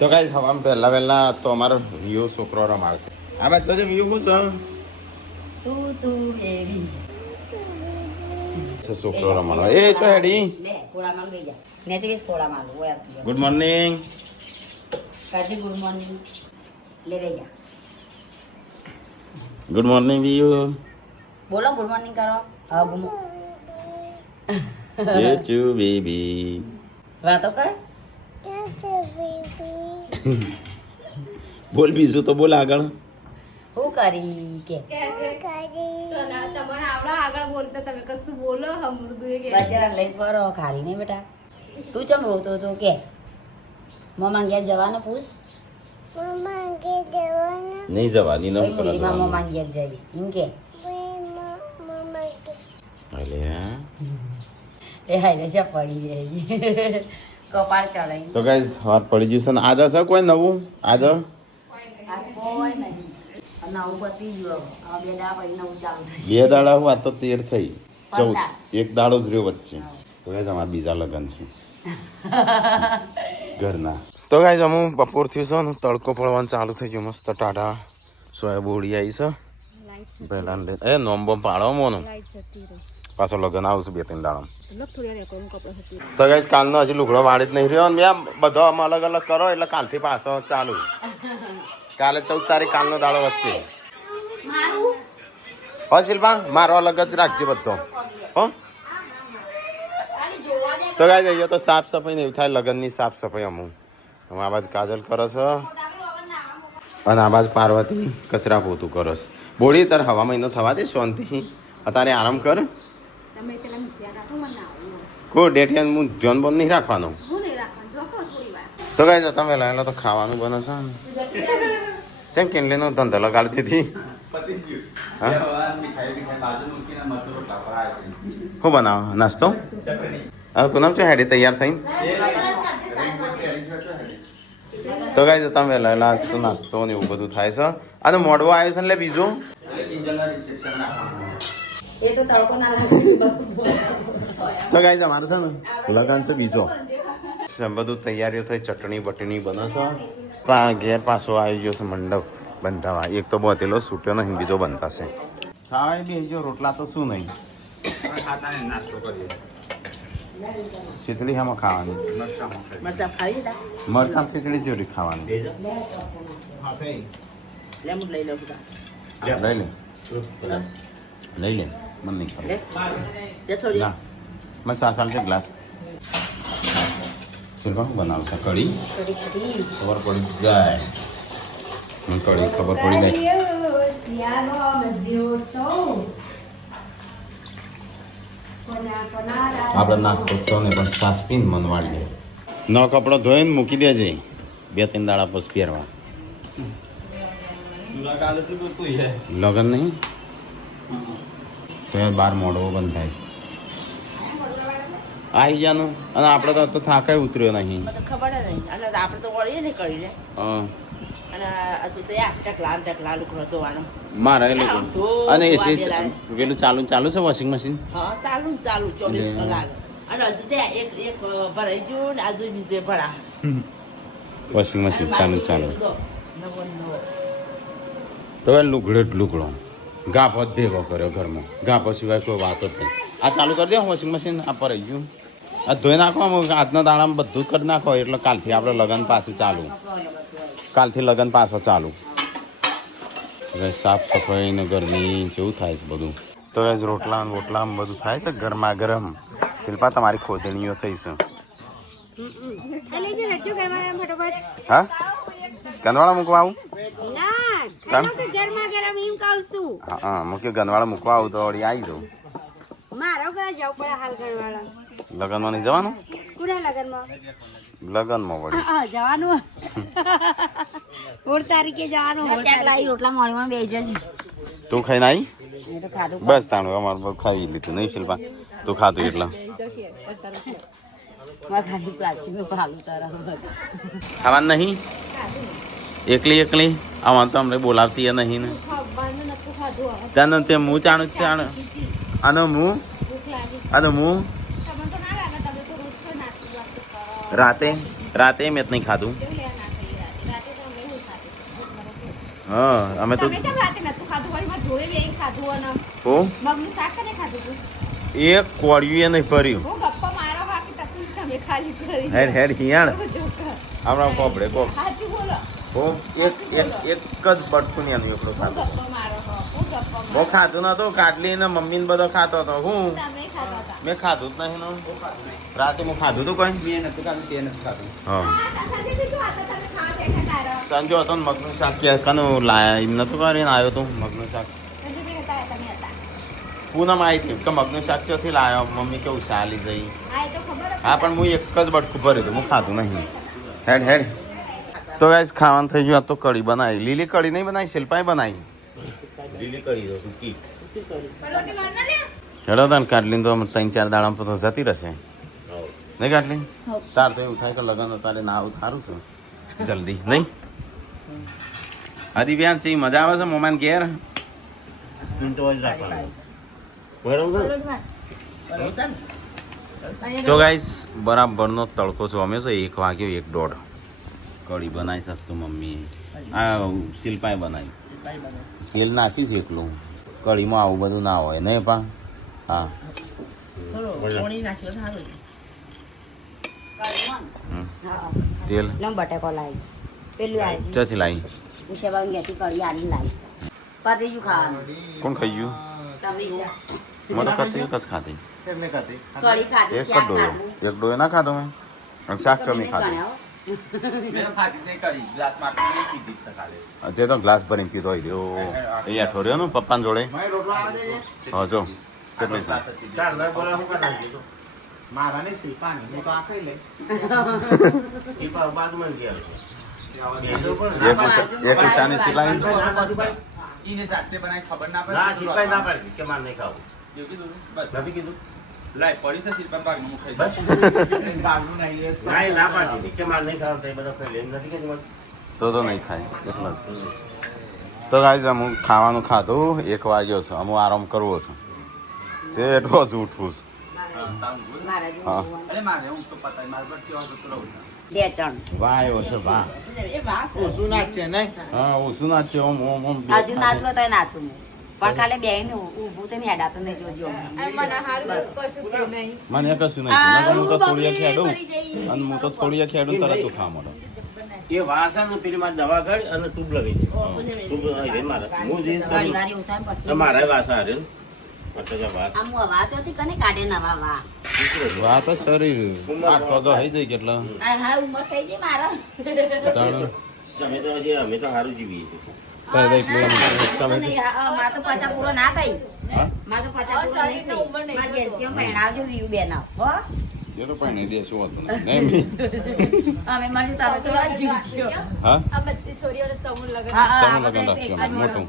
તો ગાઈસ હવામાં પહેલા તો અમારો વ્યૂ છોકરો રમાડશે. આ બાદ તો વ્યૂ શું છે છોકરો રમાડવા એ તો હેડી. Good morning. Good morning view. બોલો ગુડ મોર્નિંગ કરો. ચુ બેબી. વાતો કર. બોલ બીજું તો બોલ આગળ. હું કરી કે તમારે આવડા આગળ બોલતા તમે કશું બોલો હમૃદુ કે બજાર લઈ ફરો ખાલી નહીં બેટા. તું ચમ રોતો તો કે મમ્મા ઘેર જવાનું પૂછ. નહીં જવાની ન મમ્મા ઘેર જઈએ એમ કે એ હાઈ છે પડી જાય કપાળ ચડાઈ. તો ગાઈસ વાત પડી જશે ને આજે છે કોઈ નવું આજે કોઈ નહીં નવું પતી ગયું. હવે બે દાડા પછી નવું ચાલુ થશે. બે દાડા હું આ તો 13 થઈ 14 એક દાડો જ રહ્યો વચ્ચે. તો ગાઈસ અમારા બીજા લગ્ન છે ઘરના. તો ગાઈસ અમુક બપોર થયું છે ને તડકો પડવાનું ચાલુ થઈ ગયો. મસ્ત ટાટા સોયા બોડી આવી છે પહેલા એ નોમ પાડો મોનું પાછો લગ્ન આવશે 2-3 દાડા. તો ગાઈસ કાલનો હજી લુગડો વાળી જ નહીં રહ્યો ને બધો આમાં અલગ અલગ કરો એટલે કાલથી પાછો ચાલુ. કાલે 14 તારીખ કાલનો દાડો વચ્ચે. હો શિલ્પા મારો અલગ જ રાખજે બધો હો. તો ગાઈસ અહીંયા તો સાફ સફાઈ ને એવું થાય લગ્નની સાફ સફાઈ અમુક. હું આ બાજુ કાજલ કરે છે અને આ બાજુ પાર્વતી કચરા પોતું કરે છે. બોડી તાર હવા મહિનો થવા દે શાંતિ અત્યારે આરામ કર. કોઈ ડેટિયાન હું જોન બોન નહીં રાખવાનો. તો ગાઈસ તમે લાયેલા તો ખાવાનું બને છે ને ચેમ કેનલેનો ધંધો લગાડતી હતી. શું બનાવો નાસ્તો હવે પૂનમ છે હેડી તૈયાર થઈને. તો ગાઈસ તમે લાયેલા નાસ્તો ને એવું બધું થાય છે. અને મોડવો આવ્યો છે ને બીજો એ તો તડકો ના લાગે. તો ગાઈસ અમારે છે ને લગન છે બીજો બધું તૈયારીઓ થઈ. ચટણી બટણી બને છે. ઘેર પાછો આવી ગયો છે મંડપ બંધાવા. એક તો બોતેલો છૂટ્યો નહીં બીજો બનતાશે. ખાવાય બી જો રોટલા તો શું નહીં નાસ્તો કરીએ. ખીચડી શામાં ખાવાની મરચાં ખીચડી જેવી ખાવાની. લઈ લે મને નહીં ખાવું ના મેં સાસાલ છે ગ્લાસ. શિલ્પા શું બનાવશે કઢી ખબર પડી જાય. કઢી ખબર પડી ગઈ. આપણે નાસ્તો છો ને પણ સાસ પીને મન વાળી દે. નવો કપડો ધોઈને મૂકી દેજે 2-3 દાડા પછી પહેરવા. લગન નહીં તો બાર મોડવો બંધ થાય. આવી જાનું અને આપણે તો થાકાય ઉતર્યો નહીં. ખબર નહીં આપણે તો વળીએ ને કરી લે મારે અને એસી પેલું ચાલુ છે વોશિંગ મશીન ચાલુ 24 કલાક. અને હજુ ત્યાં એક ભરાઈ ગયું ને આજુ બીજે ભરા. વોશિંગ મશીન ચાલુ. તો એ લુગડો ગાફો જ ભેગો કર્યો ઘરમાં. ગાફો સિવાય કોઈ વાત જ નહીં. આ ચાલુ કરી દે વોશિંગ મશીન આ ભરાઈ ગયું. આ ધોઈ નાખો આજના દાડામાં બધું જ કરી નાખો એટલે કાલથી આપણે લગ્ન પાસે ચાલુ. કાલથી લગ્ન પાછો ચાલુ. હવે સાફ સફાઈ ને ગરમી જેવું થાય છે બધું. તો એ રોટલા બોટલા બધું થાય છે ગરમા ગરમ. શિલ્પા તમારી ખોદણીઓ થઈ છે. હા ગનવાળા મૂકવા આવું. હા મૂકી ગનવાળા મૂકવા આવું તો વળી આવી જાઉં. લગ્નમાં નહીં જવાનું. લગ્નમાં વળી જવાનું 16 તારીખે જવાનું. રોટલા મોડીમાં બે જશે. તું ખાઈને આવી બસ તાણું અમારે ખાઈ લીધું નહીં શિલ્પા તું ખાતું એટલા ખાવાનું નહીં. એકલી આમાં તો અમને બોલાવતી નહીં ને ત્યાં તે હું જાણું છે અને હું રાતે મેં નહીં ખાધું. હા અમે તો તમે ચાલ રાતે નતું ખાધું વળી માં જોઈ લઈ ખાધું અને હો મગનું શાક કને ખાધું તું એક કોળિયું નહીં ભર્યું હું ગપ્પા મારો બાકી તકલીફ તમે ખાલી કરી હેડ હેડ હિયાણ જોકર. હમણાં કોપડે કોપ સાચું બોલો હો એક જ બટકું ની આનું એકલો હું ખાતો ગપ્પા મારો હો હું ગપ્પા હું મારો ખાતું નતો કાટલી ને મમ્મી ને બધો ખાતો હતો હું તમે ખાધા હતા મેં ખાધું જ નહીં ને રાતે હું ખાધું તું કોઈ હા સંજય બીજું આ તો તમે ખાવા બેઠા તારો સંજો હતો ને મગનું શાક ક્યાં કનું લાયા એમ નતું કરીને આવ્યો તું મગનું શાક સંજય બી હતા તમે હતા પૂનમ આવી હતી કે મગનું શાક ચોથી લાવ્યો મમ્મી કેવું ચાલી જઈ આ એ તો ખબર હા પણ હું એક જ બટકું ભર્યું હતું હું ખાધું નહીં હેડ હેડ તો ગાઈસ ખાવાનું થઈ ગયું આ તો કઢી બનાવી લીલી કઢી નહીં બનાવી શિલ્પાએ બનાવી લીલી કઢી તો સૂકી રોટી માર ના લે હેડો તને કાટલી તો 3-4 દાડા તો જતી રહેશે નહીં કાટલી તાર તો એવું થાય કે લગન તારે ના આવું સારું છે જલ્દી નહીં હરી બેન છે મજા આવે છે મોમાન ઘેર તો ગાઈસ બરાબરનો તડકો છો અમે છે 1 વાગ્યો 1:30 કઢી બનાવી શકતું મમ્મી આ શિલ્પાએ બનાવી તેલ નાખીશ એકલું કઢીમાં આવું બધું ના હોય નહીં પા હા તેલ લમ બટેકો લાવી પેલું આવી ક્યાંથી લાવી ઉશે બાંગ ગેટી કડી આલી લાવી પાતેજું ખાવાનું કોણ ખાઈ ગયું તમે મને કતી કસ ખાતી કડી ખાધી એક શાક ડોયો ખાધું એક ડોયો ના ખાધો મેં અને શાક ચમી ખાધું તે તો ગ્લાસ ભરીને પીધો હોય રહ્યો એ આઠો રહ્યો ને પપ્પાને જોડે હા જો કેટલી છે એક ઉષાની ચીલાઈ તો નહીં ખાય એટલા તો ગાઈઝ અમુક ખાવાનું ખાધું 1 વાગ્યો છે અમુક આરામ કરવો છે એટલો જ ઉઠવું છે હા બે ચણ વાહ એવો છે વાહ હા ઓછું નાચે ઓમ ઓમ ઓમ હજુ નાચવો તો નાચું હું પણ ખાલી બે ને ઊભું તો નહીં હેડાતું નહીં જોજો મને હારું કશું થયું નહીં મને કશું નહીં થયું. નકર હું તો થોડી ખેડું અને હું તો થોડી ખેડું તરત તો ખા મળો એ વાસણ પેલી માં દવા ગળી અને ટૂબ લગાવી દે ટૂબ લગાવી મારે હું જીન્સ ઘણી વાર એવું થાય ને પછી મારા વાસણ હારે એટલે વાત આમ હવા ચોથી કને કાઢે નવા વા વાત તો શરીર આટલો તો થઈ જાય કેટલા આ હા ઉંમર થઈ ગઈ મારા અમે તો સારું જીવીએ છીએ માર તો 50 પૂરો ના થઈ માર તો 50 પૂરો નહીં થઈ માર જેન્સીઓ પહેણાવજો વ્યૂ બેનાવ હો એ તો પણ નહીં દે શું હતું નહીં અમે મળી તમે તો આ જીવજો હા આ બધી છોરીઓને સમૂહ લગન સમૂહ લગન રાખશું મોટું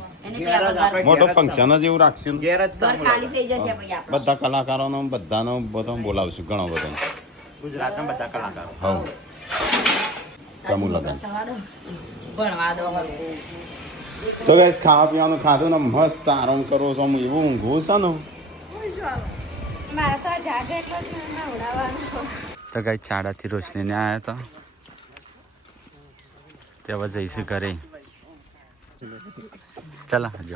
મોટો ફંક્શન જ એવું રાખશું ઘર ખાલી થઈ જશે ભાઈ આપણે બધા કલાકારોનો બધાનો બધો બોલાવશું ઘણો બધો ગુજરાતના બધા કલાકારો હા સમૂહ લગન ભણવા દો તો ગાઈસ ખાવા પીવાનું ખાધું ને મસ્ત આરામ કરવો છો એવું ઊંઘવું છે ને મારા તો આ જાગે એટલો જ મને ઉડાવવાનો તો ગાઈ ચાડાથી રોશનીને આવ્યા હતા તે હવે જઈશું ઘરે ચાલો હજુ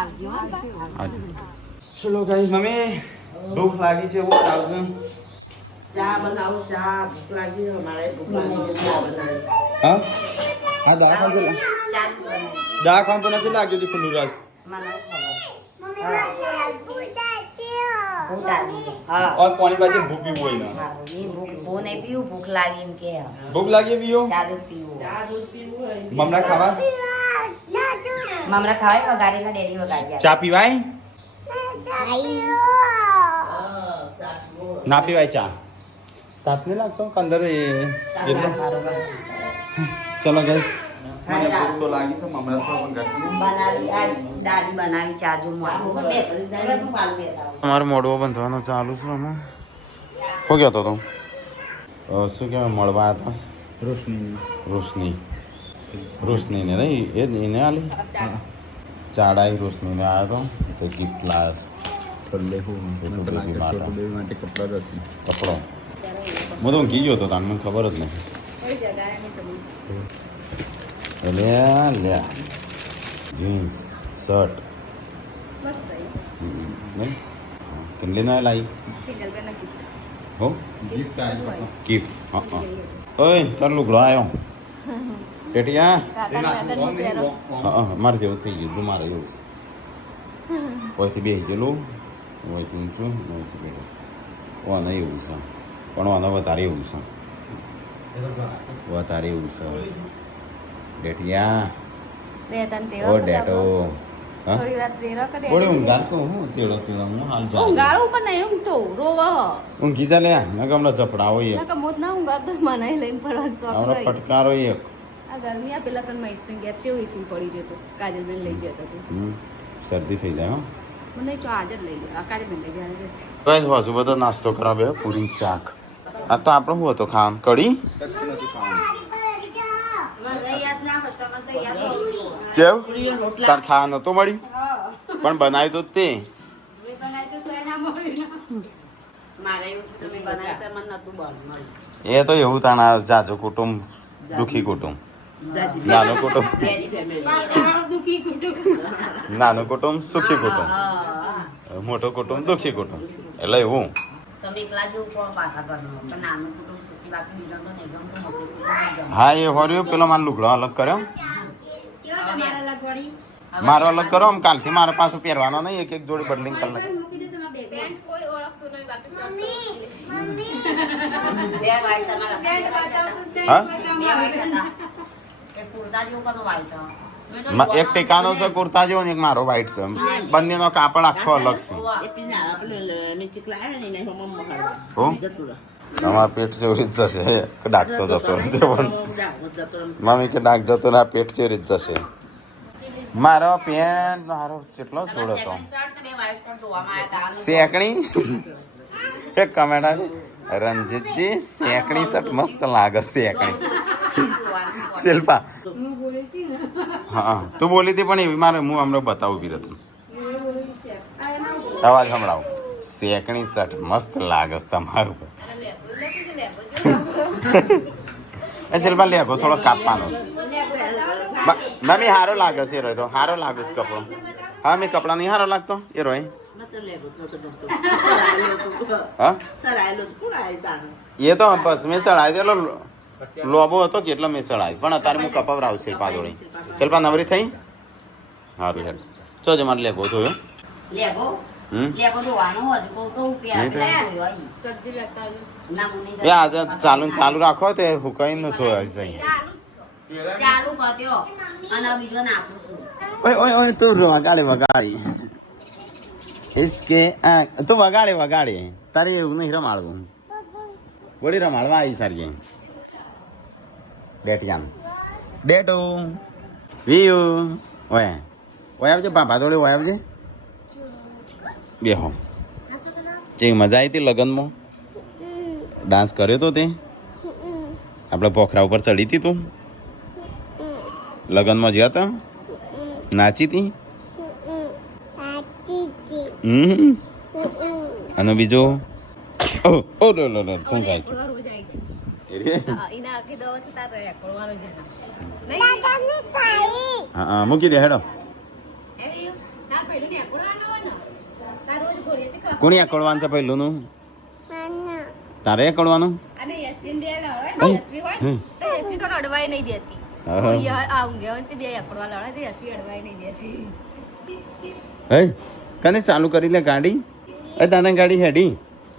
આવજો ચલો ગાઈસ મમ્મી ભૂખ લાગી છે હું આવજો ચા બનાવું ચા ભૂખ લાગી મારે ભૂખ લાગી ચા બનાવી હા હા દા ખાન તો નથી લાગ્યો હતી ખુલ્લું રસ और पानी बाजे भूख भी हुई ना ભૂખ લાગી એમ કે भूख लगी भी हो ચા દૂધ પીવું ममरा खावा મમરા ખાવાય વગારેલા ડેડી વગાડ્યા चा पीवाय ना पीवाय चा ताप नहीं लगता अंदर चलो गैस મને ભૂખ તો લાગી છે મમરા તો પણ ગાતી બનાવી આ દાદી બનાવી ચા જો બેસ બસ હું પાલું લેતા અમારો મોડવો બંધવાનો ચાલુ છે આમાં હો ગયો તો તું શું કહેવાય મળવા હતા રોશની ને નહીં એ જ એને આલી ચાડાઈ રોશનીને આવ્યો તો ગિફ્ટ લાવ્યો માટે કપડો હું તો ઊંઘી ગયો હતો તાને મને ખબર જ નહીં કોઈ જગાડે નહીં તમને લે જીન્સ શર્ટ મસ્ત નહીં કેટલી ના લાવી સિંગલ બેન નથી હો ગિફ્ટ હા હા ઓય તાર લુગડો આવ્યો ટેટિયા હા મારે જેવું થઈ ગયું તું મારે એવું ઓયથી બે ગયેલું ઓયથી ઊંચું ઓયથી બે ઓને એવું છે પણ ઓને વધારે એવું છે વધારે એવું છે ડેટિયા ઓ ડેટો હા થોડી વાર તેરો કરે ઓળે ઊંઘાર તો હું તેડો તેડો હું હાલ જા ઊંઘાડું પણ નહીં ઊંઘતો રોવા ઊંઘી જા લે ના ગમનો ઝપડા હોય ના કમોત ના ઊંઘાડતો મને લઈને ફરવાનો શોખ આવડો નહીં ફટકારો એક આ ગરમી આ પેલા પણ મહેશબેન ઘેર ચેવું ઈસું પડી જતો કાજલબેન લઈ જતો હતો શરદી થઈ જાય હો મને ચો આજ જ લઈ ગયો આ કાજલબેન લઈ જાય કઈ બાજુ બધો નાસ્તો કરાવે પૂરી શાક આ તો આપણો શું હતો ખાવાનું કઢી ચેવ તાર ખાવાનું તો મળી પણ બનાવી તો તે મારે એવું તો તમે બનાવ્યું તો મને નતું મળ્યું એ તો એવું તાણા જાજો કુટુંબ દુખી કુટુંબ નાનું કુટુંબ નાનું કુટુંબ સુખી કુટુંબ મોટું કુટુંબ દુખી કુટુંબ એટલે એવું તમે એકલા જેવું કોણ પાછા કરવાનો પણ નાનું કુટુંબ સુખી બાકી બીજા તો નહીં ગમતું મોટું કુટુંબ નહીં ગમતું. હા એ હોર્યું પેલો મારો લુગડો અલગ કર્યો કેવા તમારા લગવાડી મારો અલગ કરો આમ કાલથી મારે પાછું પહેરવાનો નહીં એક એક જોડી બદલીને કલાક મૂકી દે તમારા બેગ બેન કોઈ ઓળખતું નહીં બાકી બે વાઈટ તમારા બેન બતાવતું જ હા? બે વાઈટ હતા એક કુર્તા જેવું કરનું વાઈટ હા. મેં તો એક ટેકાનો છે કુર્તા જેવો ને એક મારો વ્હાઈટ છે બંનેનો કાપડ આખો અલગ છે એ પીના આપણે મેચિક લાયા ને એને હમમ મહારવા હો જતું રહે તમારા પેટ જેવડી જ જશે કે ડાક તો જતો રહેશે પણ જતો મમ્મી કે ડાક જતો ને આ પેટ જેવડી જ જશે મારો પેન્ટ મારો કેટલો છોડ હતો સેકન્ડ શર્ટ ને બે વાઈટ શર્ટ ધોવામાં આવ્યા હતા શેકણી એક કમેન્ટ આવી રંજીતજી શેકણી શર્ટ મસ્ત લાગે શેકણી શિલ્પા હા તું બોલી હતી પણ એવી મારે હું હમણાં બતાવું બી હતું અવાજ સંભળાવો શેકણી શર્ટ મસ્ત લાગે છે તમારું એ શિલ્પા લેગો થોડો કાપવાનો છે મમ્મી સારો લાગે છે એ રહ્યો તો સારો લાગે છે કપડો હા મેં કપડા નહીં સારો લાગતો એ રોય નતો લેગો નતો ડોક્ટર હા સરાયેલો કોણ આય તાનો એ તો બસ મેં ચડાવી દેલો લોબો હતો કે એટલો મેં ચડાવી પણ અત્યારે હું કપાવરાવ શિલ્પા જોડી શિલ્પા નવરી થઈ સારું હેડ ચો જે મારે લેગો જોયો લેગો હમ લેગો ધોવાનું હજુ કહું તો નહીં પ્યાર તો. સબ્જી લેતા આવજો. ના મુની એ આજે ચાલુ રાખો તે હુકાઈ ન ધોય જઈએ ચાલુ કર્યો અને બીજો નાખું છું ઓય ઓય ઓય તું વગાડી ઇસકે આ તું વગાડે તારે એવું નહીં રમાડવું વળી રમાડવા આવી સારી ડેટિયાન ડેટો વીયુ ઓય આવજે બાપા જોડે ઓય આવજે બેહો જેવી મજા આવી હતી લગ્નમાં ડાન્સ કર્યો તો તે આપણે પોખરા ઉપર ચડી હતી તું લગ્નમાં જ્યાં હતા નાચી હતી અને બીજો ઓ લો લો લો શું થાય થોડા રોજ આવી એ રે. જાય એના આખી દવા તો તાર એકડવાનો છે હા હા મૂકી દે હેડો તાર પહેલું ને એકડવાનો હોય ને તાર રોજ ઘોડીએથી ખબર કોણી અકળવાનું છે પહેલું નું તારે અકળવાનું અને યશવીન બે લડવાય ને યશવી હોય ને તો યશવી તો અડવાય નહીં દેતી આ ઊંઘે હોય ને તે બે એકડવા લડાય તો યશવી અડવાય નહીં દેતી હે કને ચાલુ કરી લે ગાડી એ દાદા ગાડી હેડી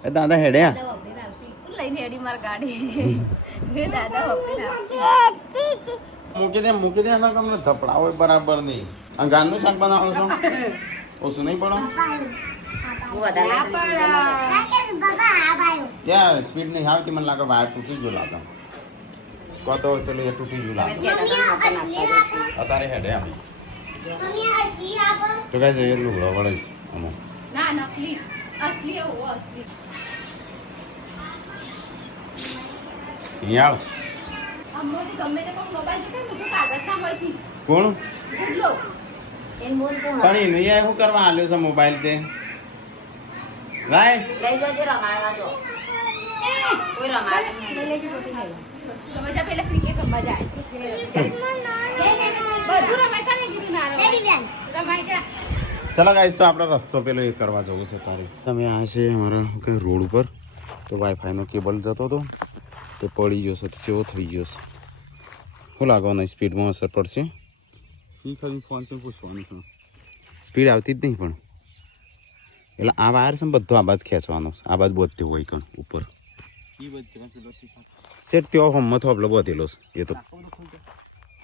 એ દાદા હેડ્યા દાદા વાપરીને આવશે લઈને હેડી માર ગાડી બે દાદા વાપરીને આવશે મૂકી દે એના તમને ધપડા હોય બરાબર નહીં આ ગાનનું શાક બનાવો છો ઓછું નહીં પડો યાર સ્પીડ નહીં આવતી મને લાગે વાયર તૂટી ગયો લાગે કો તો પેલું એ તૂટી ગયું લાગે અત્યારે હેડે આમ તો કાંઈ જઈએ લુગડો વળીશ અમુક ના નકલી અસલી એવું અસલી અહીંયા આવ અમોથી ગમે તે કોઈ મોબાઈલ જોતે ને તો કાગળ ના હોયથી કોણ ગુડલો એમ બોલતો પણ એનું યાર શું કરવા આલ્યો છે મોબાઈલ તે લાય લઈ જજે રમાડવા જો કોઈ રમાડે નહીં. લઈ લેજો ટોપી લઈ લો. તમે જા પેલા ક્રિકેટ રમવા જાય. બધું રમાય કાને કીધું ના રમાય. રમાય જા. ચલો ગાઈસ તો આપણે રસ્તો પેલો એ કરવા જવું છે તારે તમે આ છે અમારા કઈ રોડ ઉપર તો વાઈફાઈનો કેબલ જતો હતો તે પડી ગયો છે તો કેવો થઈ ગયો છે શું લાગવાનું સ્પીડમાં અસર પડશે એ ખાલી ફોનથી પૂછવાનું છે સ્પીડ આવતી જ નહીં પણ એટલે આ વાયર છે ને બધો આ બાજ ખેંચવાનો છે આ બાજ બોધતી હોય કણ ઉપર સેટ ત્યાં હમત હોબલો બોધેલો છે એ તો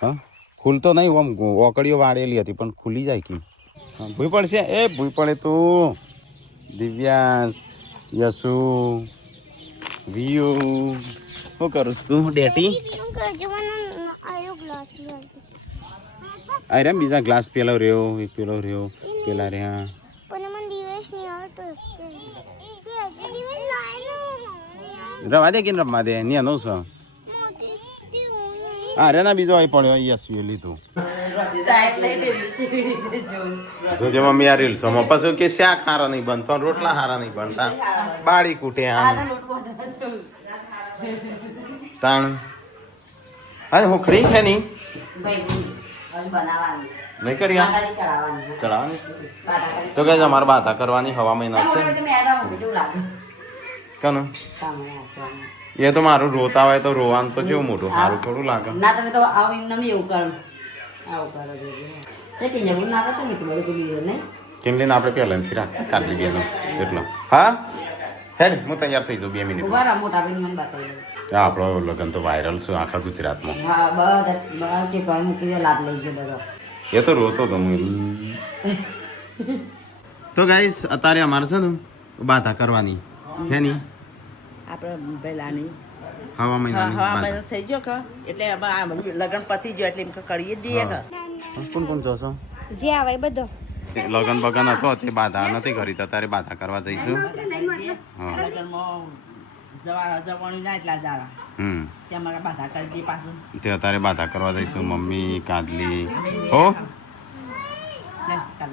હા ખુલતો નહીં આમ ઓકડીઓ વાળેલી હતી પણ ખુલી જાય કે ભૂઈ પડશે એ ભૂઈ પડે તું દિવ્યાંશ યશુ વિયુ શું કરું છું તું ડેટી અરે બીજા ગ્લાસ પેલો રહ્યો એક પેલો રહ્યો પેલા રહ્યા રવા દે કે રમવા દે ને એનો છે અરે ના બીજો આવી પડ્યો યશુ લીધું સાહેબ લઈ લીધું છે એવી રીતે જોઉં. જોજે મમ્મી આ રીલ્સોમાં પછી કે શાક હારા નહીં બનતો રોટલા હારા નહીં બનતા બાળી કૂટે આમ આનો લોટ વધારે જોઉં. તાણ અરે હુખડી છે નહીં ભાઈ હજુ બનાવવાનું નહીં કરી આ કાંટાળી ચડાવવાની છે. ચડાવવાની છે કાંટાળી. તો કે અમારે બાધા કરવાની હવા મહિના એમાં છે વળી તમે યાદ આવો કેવું લાગે કનું સામે આપવાનું. એ તો મારું રોતા હોય તો રોવાનું તો કેવું મોટું સારું થોડું લાગે ના તમે તો આવું એમને એવું કરો આવું કરો સેટિંગ જવું ના કરતો ને એટલું બધું બીજું નહીં કિનલીને આપણે પહેલાંથી રાખ કાઢી બેનો એટલો હા હેડ હું તૈયાર થઈ જાઉં 2 મિનિટ ઉભા રહો મોટા ભાઈ મને બતાવી દો. આપણો લગ્ન તો વાયરલ છે આખા ગુજરાતમાં હા બધા ચેકવાય મૂકી દો લાભ લઈ ગયો બધો એ તો રોતો તો હું તો ગાઈસ અત્યારે અમારે છે ને બાધા કરવાની હે નહીં આપણે પહેલાની હવા મહિનાની હવા બાધા. મહિનો થઈ ગયો કે એટલે હવે આ બધું લગ્ન પતી ગયો એટલે એમ કે કરીએ જ દઈએ કે કોણ કોણ જશો જે આવે બધો લગન બગન હતો તે બાધા નથી કરી તો તારે બાધા કરવા જઈશું હા લગ્નમાં જવાનું ના એટલા દાડા ત્યાં મારા બાધા કરી દઈએ પાછું તે અત્યારે બાધા કરવા જઈશું મમ્મી કાદલી હો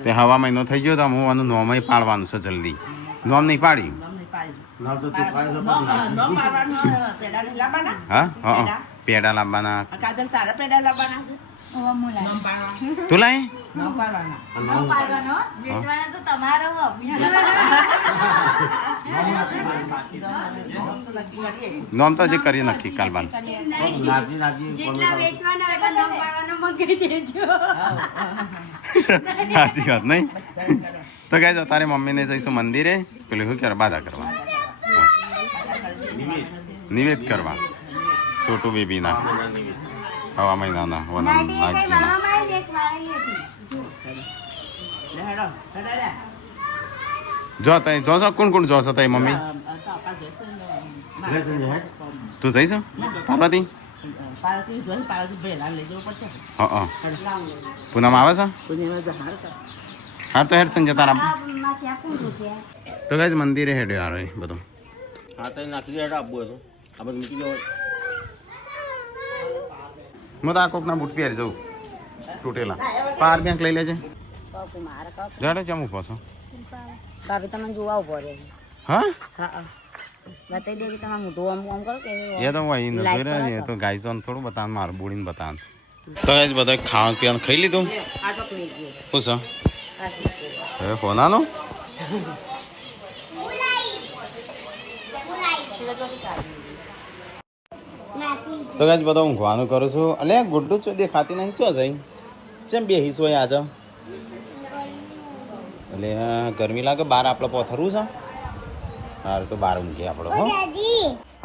તે હવા મહિનો થઈ ગયો તો હું આનું નોમય પાડવાનું છે જલ્દી નોમ નહીં પાડ્યું હા હા પેડા લાવવાના કાજલ તારા પેડા લાવવાના છે તું લાય ન પાડવાના વેચવાના તો તમારો નોમ તો હજી કરી નક્કી કાલ બાલ જેટલા વેચવાના એટલા નામ પાડવાનો મંગાઈ દેજો સાચી વાત નહીં તો ગાઈઝ તારે મમ્મીને જઈશું મંદિરે પેલું શું કરે બાધા કરવા નિવેદ કરવા છોટું બેબીના હવા મહિનાના વનમ નાગજીના જો તઈ જોશો કોણ કોણ જોશો તઈ મમ્મી તું જઈશ પાર્વતી હા પૂનમ આવે છે હા તો હેડ સંજય તારા તો ગાઈઝ મંદિરે હેડ્યો આ રહ્યો બધું હા તો નાખી દે આપવું હતું આ બધું મૂકી દેવાય હું તો આ કોકના બૂટ પહેરી જવું તૂટેલા પાર બેંક લઈ લેજે જાડે કેમ ઉભો છો ભાભી તમને જોવા ઉભો રહે હા હા બતાવી દે કે તમારે મોટું આમ આમ કરો કે એ તો હું અહીં જોઈ રહ્યા ને તો ગાઈઝોને થોડું બતાવ મારું બોડીને બતાવ તો ગાઈઝ બધા ખાવાનું પીવાનું ખાઈ લીધું આ ચોકલેટ ગયો શું છે આ શીખે હવે હોનાનું તો ગાઈઝ બધા ઊંઘવાનું કરું છું અલે ગુડ્ડું ચો દેખાતી નહીં ચો જઈ ચેમ બેહીશ હોય આજે એટલે ગરમી લાગે બહાર આપણે પોથરવું છે હાર તો બહાર ઊંઘીએ આપણે હો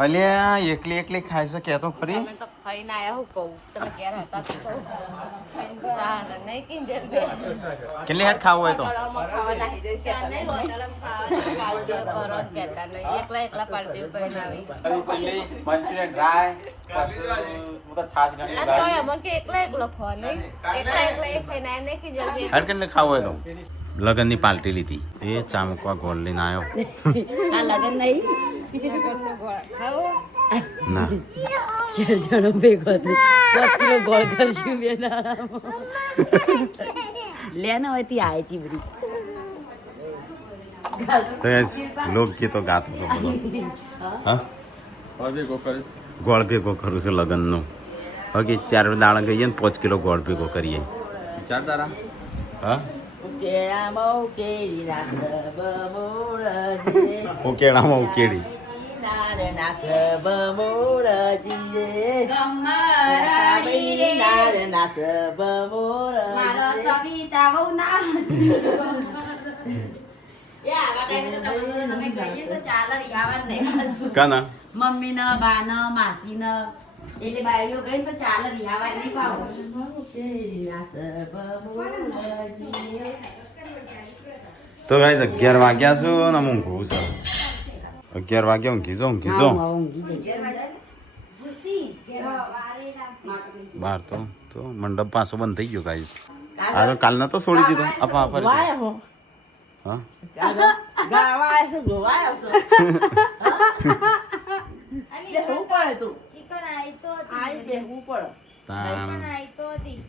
અલ્યા એકલી એકલી ખાય છે કે તો ખરી તમે તો ખાઈને આયા હું કહું તમે ઘેર હતા તો કહું ના નહીં કિંજલ બે કેટલી હેડ ખાવું હોય તો ત્યાં નહીં હોટલમાં ખાવા પાર્ટીઓ કરો જ કહેતા નહીં એકલા એકલા પાર્ટીઓ કરીને આવી મંચુરિયન ડ્રાય આ તો એમાં કે એકલા એકલો ખો નહીં એકલા એકલા એ ખાઈને આયા નહીં કિંજલ બે હેડ કેટલી ખાવું હોય તો લગનની પાર્ટી લીધી એ ચામકવા ગોળ લઈને આવ્યો આ લગન નહીં લગનનો ગોળ ખાવો ના 4 જણો ભેગો થયો ગોળ કરશું બે લેના હોય તી આય છી બધી તો લોકગીતો ગાતો હતો બધો હા ગોળ ભેગો કરું છું લગ્નનો હવે 4 દાણા ગઈએ ને 5 કિલો ગોળ ભેગો કરીએ 4 દાડા હા ઉકેળામાં ઉકેળી નાખ બમોળજી ઉકેળામાં ઉકેળી નાખ બમોળજી નાખ મારો બમોળજી સવિતા બહુ ના આવા ટાઈમે તો તમે ગઈએ તો ચાલે રિહાવાનું ને કાના મમ્મી ને બા ને માસી ને એટલે બાયડીઓ ગઈ તો ચાલે રિહાવા નહીં પાવો તો ગાઈસ 11 વાગ્યા છો ને હું ઊંઘું છું 11 વાગ્યા ઊંઘી જો બહાર તો મંડપ પાછો બંધ થઈ ગયો ગાઈસ આ તો કાલના તો છોડી દીધો આપા ફરી હા ગાવાય છે ગોવાય છે બેહવું પડે તું આઈ બેહવું પડે તાણ આઈ તો હતી